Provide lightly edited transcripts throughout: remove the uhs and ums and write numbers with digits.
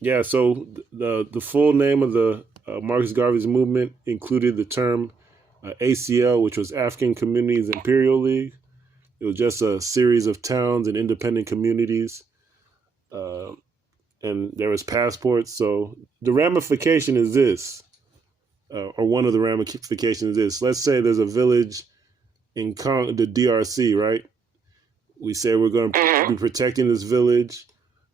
Yeah, so the full name of the Marcus Garvey's movement included the term ACL, which was African Communities Imperial League. It was just a series of towns and independent communities, uh, and there was passports. So the ramification is this, or one of the ramifications is this. Let's say there's a village in the DRC, right? We say we're going to be protecting this village.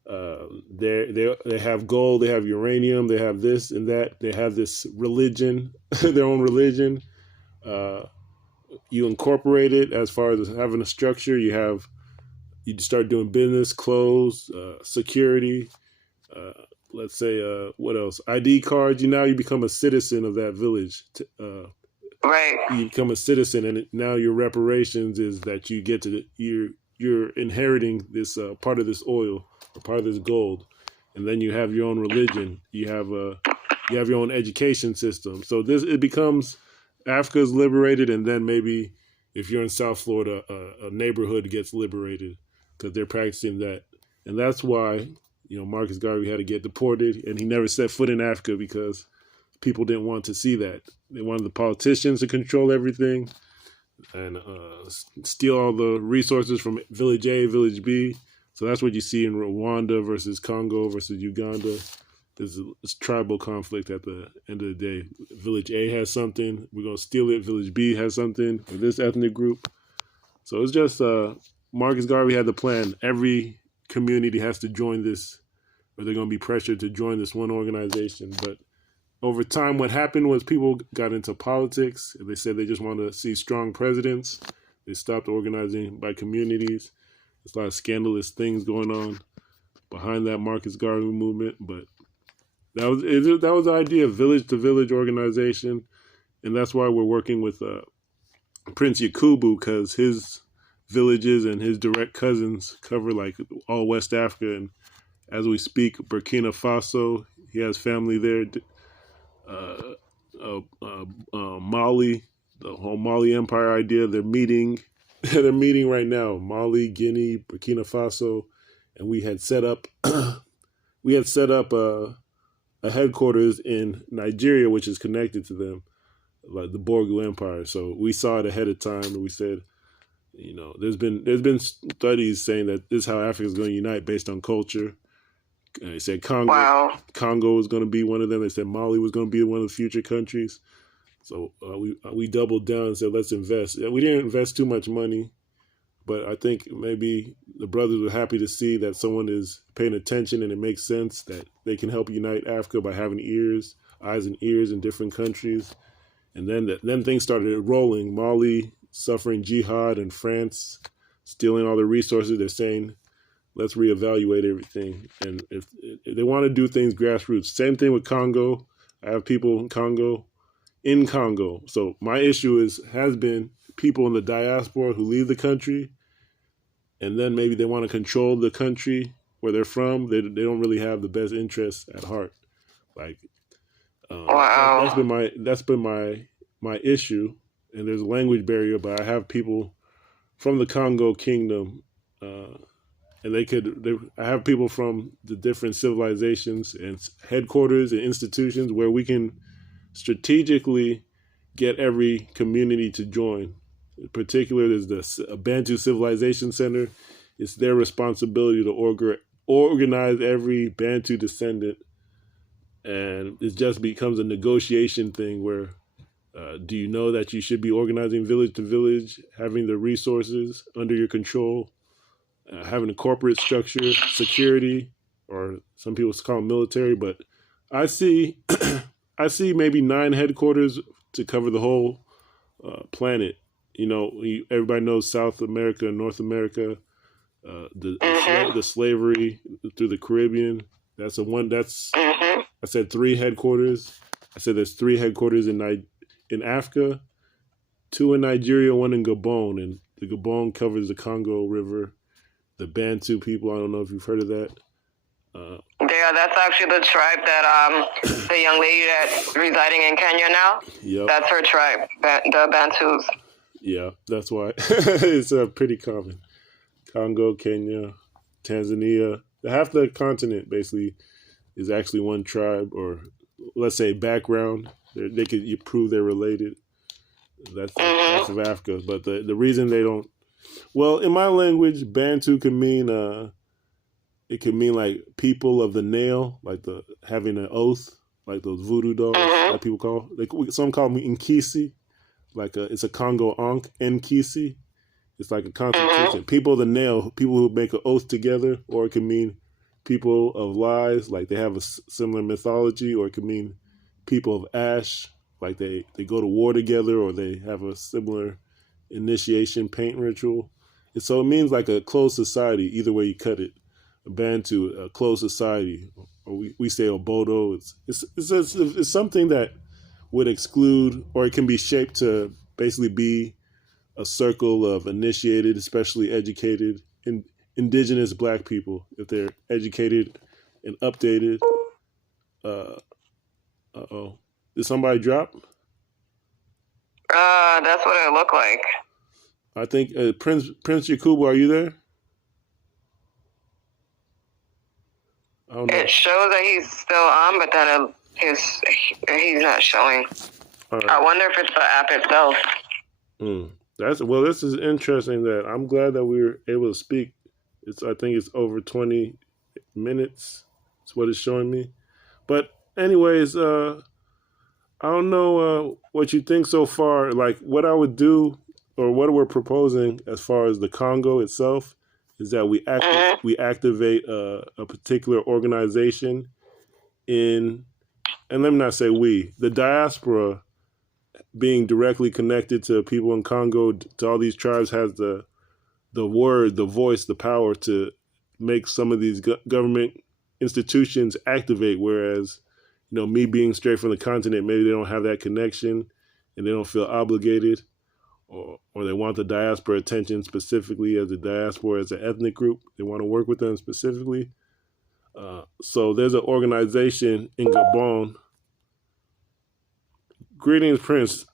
They have gold, they have uranium, they have this and that. They have this religion, their own religion. Uh, you incorporate it as far as having a structure. You start doing business, clothes, security. Uh, let's say what else? ID cards. You become a citizen of that village. Right. You become a citizen, and now your reparations is that you get to you're inheriting this part of this oil or part of this gold, and then you have your own religion. You have your own education system. So it becomes Africa is liberated, and then maybe if you're in South Florida, a neighborhood gets liberated because they're practicing that, and that's why Marcus Garvey had to get deported, and he never set foot in Africa because people didn't want to see that. They wanted the politicians to control everything and steal all the resources from Village A, Village B. So that's what you see in Rwanda versus Congo versus Uganda. There's a tribal conflict at the end of the day. Village A has something, we're going to steal it. Village B has something for this ethnic group. So it's just Marcus Garvey had the plan. Every community has to join this, or they're going to be pressured to join this one organization. But over time, what happened was people got into politics. And they said they just want to see strong presidents. They stopped organizing by communities. There's a lot of scandalous things going on behind that Marcus Garvey movement. But that was the idea of village to village organization. And that's why we're working with Prince Yakubu, because his villages and his direct cousins cover like all West Africa. And as we speak, Burkina Faso, he has family there. Mali, the whole Mali Empire idea. They're meeting. They're meeting right now. Mali, Guinea, Burkina Faso, and we had set up. A headquarters in Nigeria, which is connected to them, like the Borgu Empire. So we saw it ahead of time, and we said, there's been studies saying that this is how Africa is going to unite based on culture. They said Congo. Wow. Congo was going to be one of them. They said Mali was going to be one of the future countries. So we doubled down and said, let's invest. We didn't invest too much money, but I think maybe the brothers were happy to see that someone is paying attention, and it makes sense that they can help unite Africa by having eyes and ears in different countries. And then things started rolling. Mali suffering jihad, and France stealing all the resources. They're saying, let's reevaluate everything. And if they want to do things grassroots, same thing with Congo. I have people in Congo. So my issue has been people in the diaspora who leave the country, and then maybe they want to control the country where they're from. They don't really have the best interests at heart. Like, wow. That's been my issue. And there's a language barrier, but I have people from the Congo Kingdom. And I have people from the different civilizations and headquarters and institutions where we can strategically get every community to join. In particular, there's the Bantu Civilization Center. It's their responsibility to organize every Bantu descendant. And it just becomes a negotiation thing where do you know that you should be organizing village to village, having the resources under your control, having a corporate structure, security, or some people call them military. But I see maybe 9 headquarters to cover the whole planet. Everybody knows South America and North America, the slavery through the Caribbean. That's I said 3 headquarters. I said there's 3 headquarters in Africa, 2 in Nigeria, 1 in Gabon, and the Gabon covers the Congo River. The Bantu people, I don't know if you've heard of that. Yeah, that's actually the tribe that the young lady that's residing in Kenya now. Yep. That's her tribe, the Bantus. Yeah, that's why it's pretty common. Congo, Kenya, Tanzania, half the continent basically. is actually one tribe, or let's say background. They could you prove they're related. That's half of Africa. But the reason they don't, well, in my language, Bantu can mean it can mean like people of the nail, like the having an oath, like those voodoo dolls that people call. Some call me Nkisi, like it's a Congo Ankh Nkisi. It's like a constitution. People of the nail, people who make an oath together, or it can mean people of lies, like they have a similar mythology, or it can mean people of ash, like they go to war together, or they have a similar initiation paint ritual. And so it means like a closed society, either way you cut it. A Bantu, a closed society, or we say Obodo. It's something that would exclude, or it can be shaped to basically be a circle of initiated, especially educated, indigenous Black people. If they're educated and updated. Uh-oh. Did somebody drop? That's what it looked like. I think Prince Yakubu, are you there? I don't know. It shows that he's still on, but then he's not showing. Right. I wonder if it's the app itself. This is interesting. That I'm glad that we were able to speak. I think it's over 20 minutes. That's what it's showing me. But anyways, I don't know what you think so far. Like what I would do, or what we're proposing as far as the Congo itself, is that we activate a particular organization and let me not say we, the diaspora, being directly connected to people in Congo, to all these tribes, has the word, the voice, the power to make some of these government institutions activate. Whereas, me being straight from the continent, maybe they don't have that connection and they don't feel obligated, or they want the diaspora attention specifically as a diaspora, as an ethnic group. They want to work with them specifically. So there's an organization in Gabon. Greetings, Prince.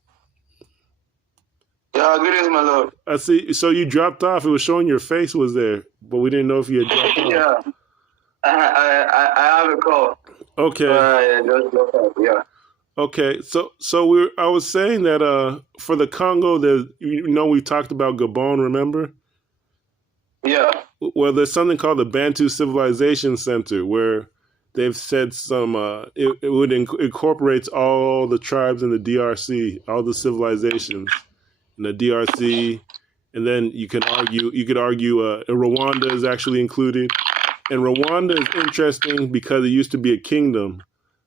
Yeah, greetings, my lord. I see. So you dropped off. It was showing your face was there, but we didn't know if you had dropped off. Yeah, I have a call. Okay. Yeah. Okay. So I was saying that for the Congo, we talked about Gabon. Remember? Yeah. Well, there's something called the Bantu Civilization Center, where they've said it incorporates all the tribes in the DRC, all the civilizations in the DRC, and then you could argue Rwanda is actually included. And Rwanda is interesting because it used to be a kingdom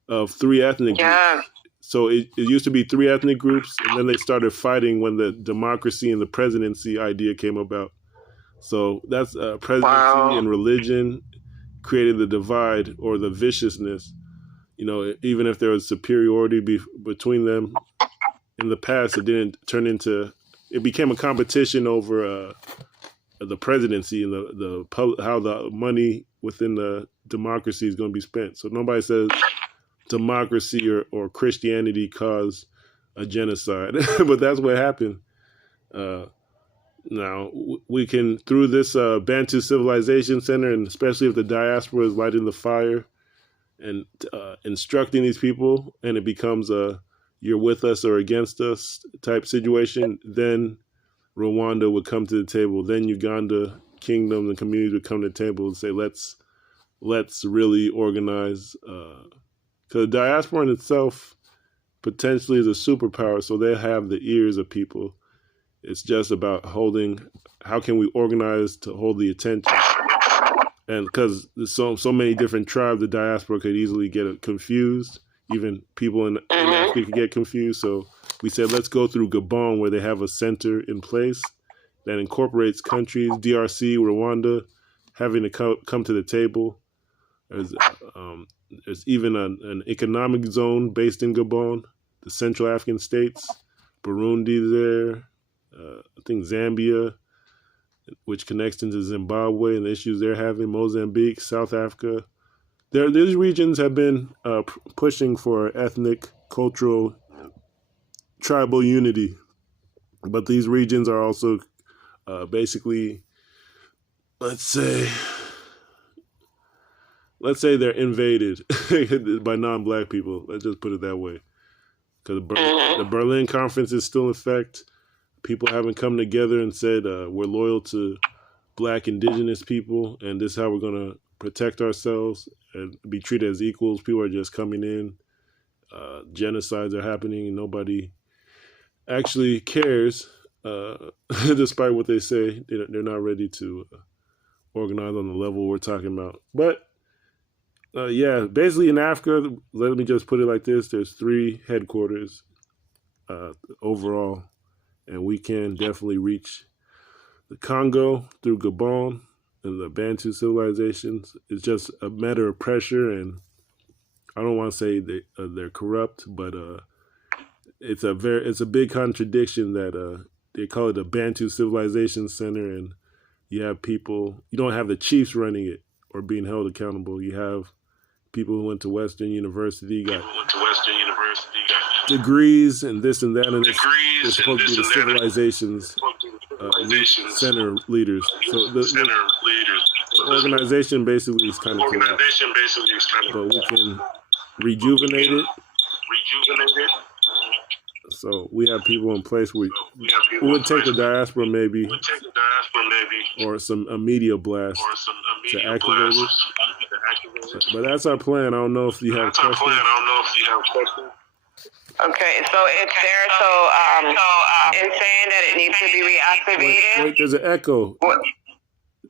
of 3 ethnic groups. So it used to be 3 ethnic groups, and then they started fighting when the democracy and the presidency idea came about. So that's presidency and religion created the divide, or the viciousness. Even if there was superiority between them in the past, it became a competition over the presidency and how the money within the democracy is going to be spent. So nobody says democracy or Christianity caused a genocide, but that's what happened. Now we can, through this Bantu Civilization Center, and especially if the diaspora is lighting the fire and instructing these people, and it becomes a you're with us or against us type situation, then Rwanda would come to the table. Then Uganda, kingdoms and communities would come to the table and say, let's really organize. Because the diaspora in itself potentially is a superpower, so they have the ears of people. It's just about how can we organize to hold the attention? And because there's so many different tribes, the diaspora could easily get confused. Even people in Africa could get confused. So we said, let's go through Gabon, where they have a center in place that incorporates countries, DRC, Rwanda, having to come to the table. There's even an economic zone based in Gabon, the Central African states, Burundi there, I think Zambia, which connects into Zimbabwe and the issues they're having, Mozambique, South Africa. These regions have been pushing for ethnic, cultural, tribal unity. But these regions are also basically, let's say, let's say they're invaded by non-black people. Let's just put it that way. Because the Berlin Conference is still in effect. People haven't come together and said we're loyal to black indigenous people, and this is how we're going to protect ourselves and be treated as equals. People are just coming in. Genocides are happening, and nobody actually cares, despite what they say. They're not ready to organize on the level we're talking about. But yeah, basically in Africa, let me just put it like this: there's 3 headquarters overall, and we can definitely reach the Congo through Gabon and the Bantu civilizations. It's just a matter of pressure, and I don't want to say they're corrupt, but it's a big contradiction that they call it a Bantu Civilization Center, and you have people. You don't have the chiefs running it or being held accountable. You have people who went to Western University, got degrees and this and that, and they're supposed to be the civilization's center leaders. So the organization basically is kind of corrupt, but we can rejuvenate it. So we have people in place. We would take the diaspora maybe, or a media blast to activate it. But that's our plan. I don't know if you have questions. Okay, so it's there. So it's saying that it needs to be reactivated. Wait, there's an echo. What?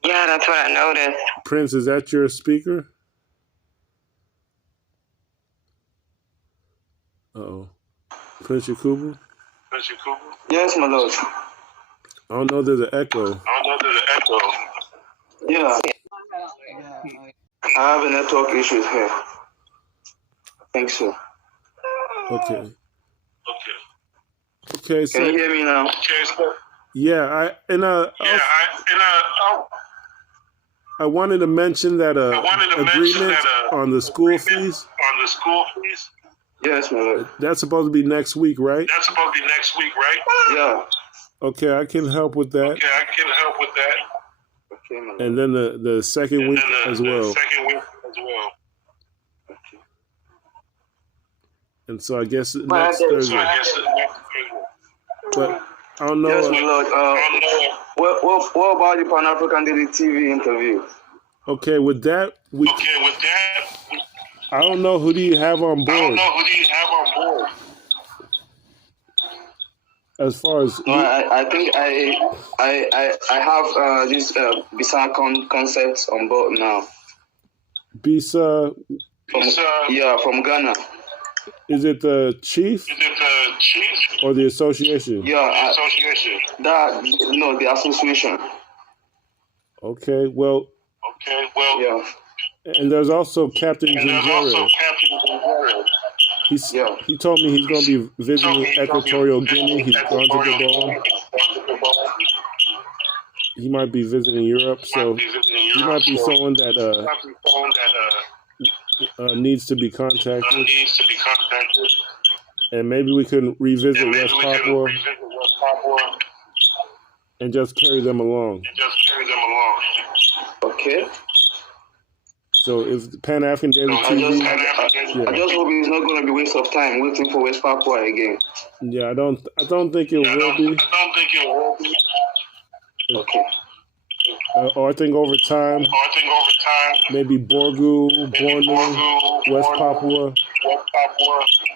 Yeah, that's what I noticed. Prince, is that your speaker? Uh-oh. Prince Yakubu? Yes, my lord. I don't know. There's an echo. Yeah. I have a network issues here. I think so. Okay. Okay. So Can you hear me now? yeah, I wanted to mention that agreement on the school fees. Yes, my lord. That's supposed to be next week, right? Yeah. Okay, I can help with that. Okay, my lord. And then the second week as well. And so I guess next Thursday. But I don't know. Yes, my lord. What about the Pan-African Daily TV interview? Okay, with that, I don't know, who do you have on board? As far as I think I have this bizarre concept on board now. Bisa, From Ghana. is it the chief or the association? Yeah, the association. Okay, well, Yeah. and there's also Captain Zinzere. He told me he's going to be visiting Equatorial Guinea. He's gone to Gabon. He might be visiting Europe, so he might be someone that needs to be contacted. And maybe we can revisit West Papua and just carry them along. Okay. So if Pan-African Daily TV... I just hope it's not going to be a waste of time waiting for West Papua again. Yeah, I don't think it will be. Okay. Or I think over time, maybe Borgu, Bornu, West Papua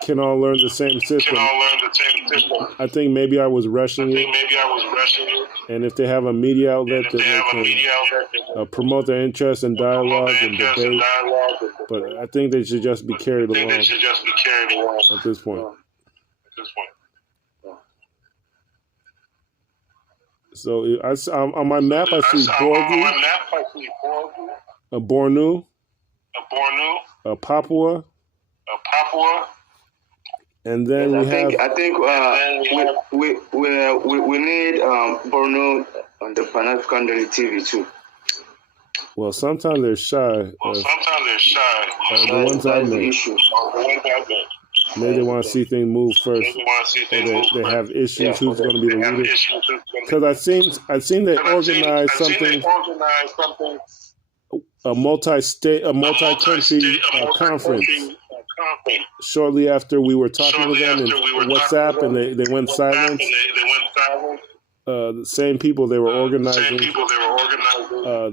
can all learn the same system. I think maybe I was rushing it. And if they have a media outlet that they can promote their interests and dialogue and debate, but I think they should just be carried along at this point. So on my map, I see Borgu, Bornu, Papua, and then we need Bornu on the Pan-African Daily TV too. Well, sometimes they're shy. The ones I met. Maybe they want to see things move first, or they have issues. Who's going to be the leader? Because I seen they organized something a multi-country conference. Shortly after we were talking with them in WhatsApp, and they went silent. The same people, they were organizing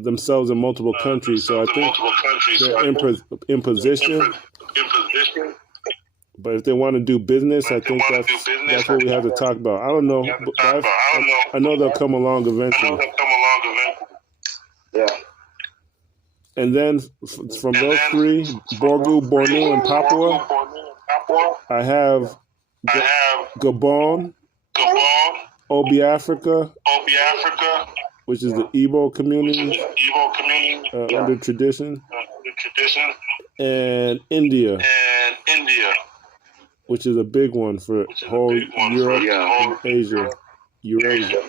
themselves in multiple countries. So I think they're in position. But if they want to do business, I think that's what we have to talk about. I don't know, but I know they'll come along eventually. Yeah. And then from those three, Borgu, Bornu, and Papua, I have Gabon, Obi Africa, which is the Igbo community under tradition, and India, which is a big one for whole Europe, Asia, Eurasia.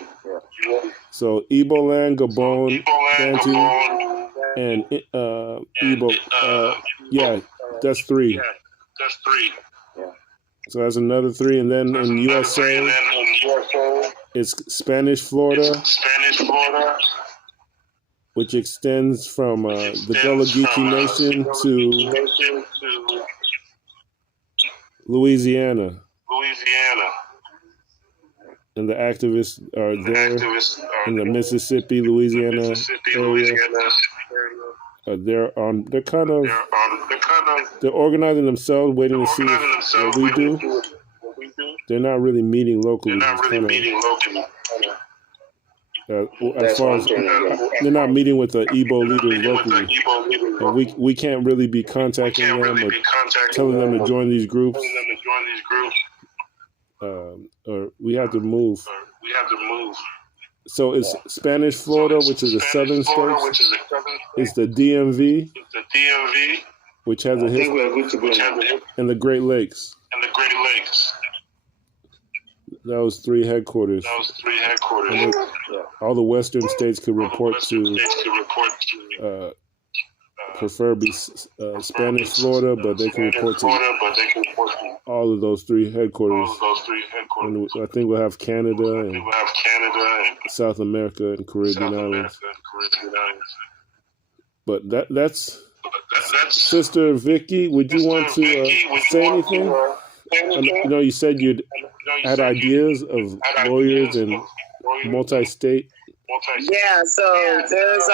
So Igbo land, Gabon, Bantu, and Igbo. That's three. So that's another three, and then in USA, it's Spanish Florida, which extends from the Gullah Geechee Nation to Louisiana. And the activists are there in the Mississippi, Louisiana area. They're organizing themselves, waiting to see what we do. They're not really meeting locally. As far as they're not meeting with the Igbo leaders locally, and we can't really be contacting them or telling them to join these groups. Or we have to move. So it's Spanish Florida, which is the southern states. It's the DMV, which has a history, and the Great Lakes. Those three headquarters. And all the western states could report to preferably Spanish Florida, but they can report to all of those three headquarters. And I think we'll have Canada and South America and Caribbean islands. But that's Sister Vicky. Would you want to say anything? You said you had ideas of lawyers and multi-state. Yeah, so there's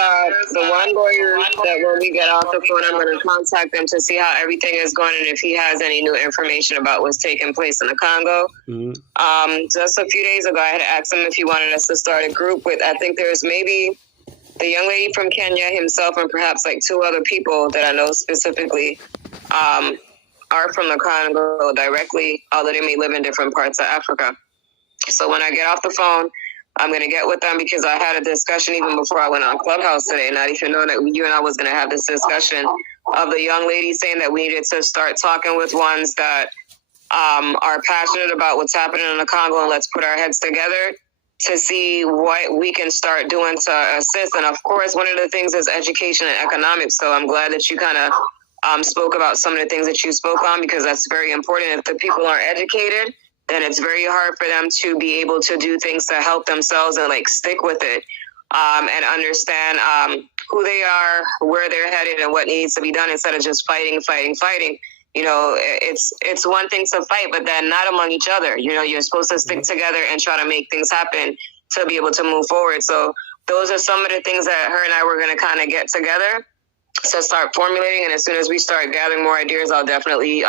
the one lawyer that when we get off the phone, I'm going to contact him to see how everything is going and if he has any new information about what's taking place in the Congo. Mm-hmm. Just a few days ago, I had asked him if he wanted us to start a group with, I think there's maybe the young lady from Kenya himself and perhaps like two other people that I know specifically are from the Congo directly, although they may live in different parts of Africa. So when I get off the phone, I'm going to get with them because I had a discussion even before I went on Clubhouse today, not even knowing that you and I was going to have this discussion of the young lady saying that we needed to start talking with ones that are passionate about what's happening in the Congo, and let's put our heads together to see what we can start doing to assist. And of course, one of the things is education and economics. So I'm glad that you kind of spoke about some of the things that you spoke on, because that's very important. If the people aren't educated, then it's very hard for them to be able to do things to help themselves and like stick with it and understand who they are, where they're headed, and what needs to be done instead of just fighting. You know, it's one thing to fight, but then not among each other. You know, you're supposed to stick together and try to make things happen to be able to move forward. So those are some of the things that her and I were going to kind of get together to start formulating. And as soon as we start gathering more ideas, I'll definitely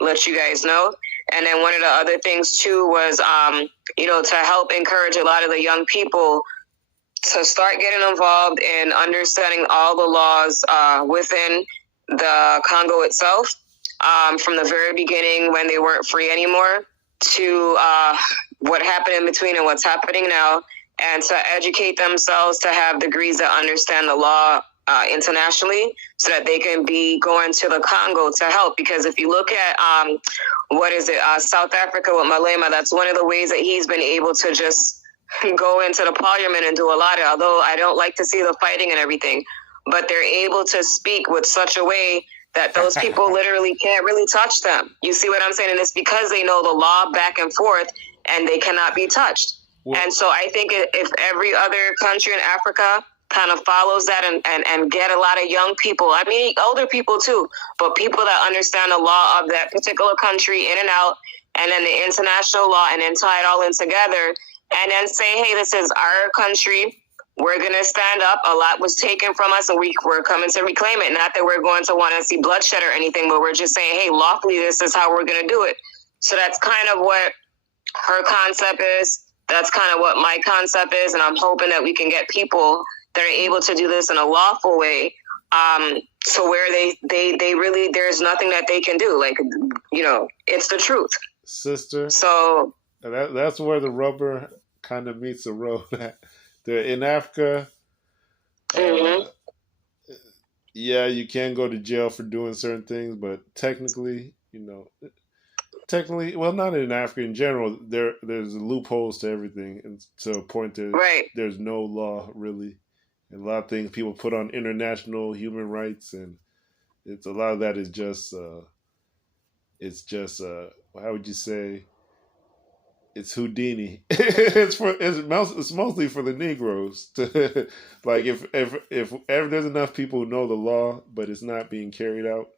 let you guys know. And then one of the other things too was, to help encourage a lot of the young people to start getting involved in understanding all the laws within the Congo itself, from the very beginning when they weren't free anymore to what happened in between and what's happening now, and to educate themselves to have degrees that understand the law internationally, so that they can be going to the Congo to help. Because if you look at South Africa with Malema, that's one of the ways that he's been able to just go into the parliament and do a lot of, although I don't like to see the fighting and everything, but they're able to speak with such a way that those people literally can't really touch them. You see what I'm saying? And it's because they know the law back and forth and they cannot be touched. Well, and so I think if every other country in Africa kind of follows that and get a lot of young people. I mean, older people too, but people that understand the law of that particular country in and out, and then the international law, and then tie it all in together, and then say, hey, this is our country. We're going to stand up. A lot was taken from us, and we're coming to reclaim it. Not that we're going to want to see bloodshed or anything, but we're just saying, hey, lawfully, this is how we're going to do it. So that's kind of what her concept is. That's kind of what my concept is, and I'm hoping that we can get people that are able to do this in a lawful way, so where they really, there's nothing that they can do. Like, you know, it's the truth. Sister. So that's where the rubber kind of meets the road. In Africa, yeah, you can go to jail for doing certain things, but technically, well, not in Africa in general. There's loopholes to everything, and to a point that there's no law really, and a lot of things people put on international human rights, and it's a lot of that is just, how would you say? It's Houdini. It's mostly for the Negroes. Like if there's enough people who know the law, but it's not being carried out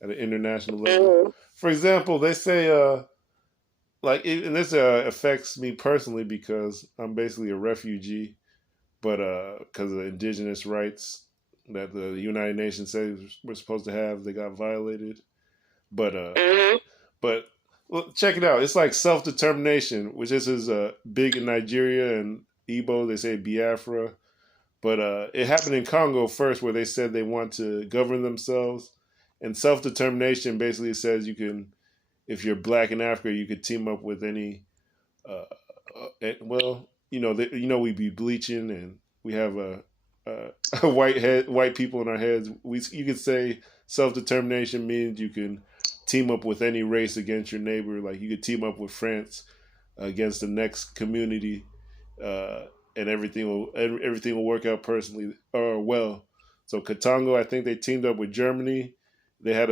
at an international level. For example, they say and this affects me personally because I'm basically a refugee, but because of the indigenous rights that the United Nations said we're supposed to have, they got violated. But well, check it out. It's like self-determination, which is big in Nigeria and Igbo. They say Biafra. But it happened in Congo first, where they said they want to govern themselves. And self-determination basically says you can, if you're black in Africa, you could team up with any, we be bleaching and we have white people in our heads. You could say self-determination means you can team up with any race against your neighbor. Like you could team up with France against the next community, and everything will work out personally or well. So Katongo, I think they teamed up with Germany. They had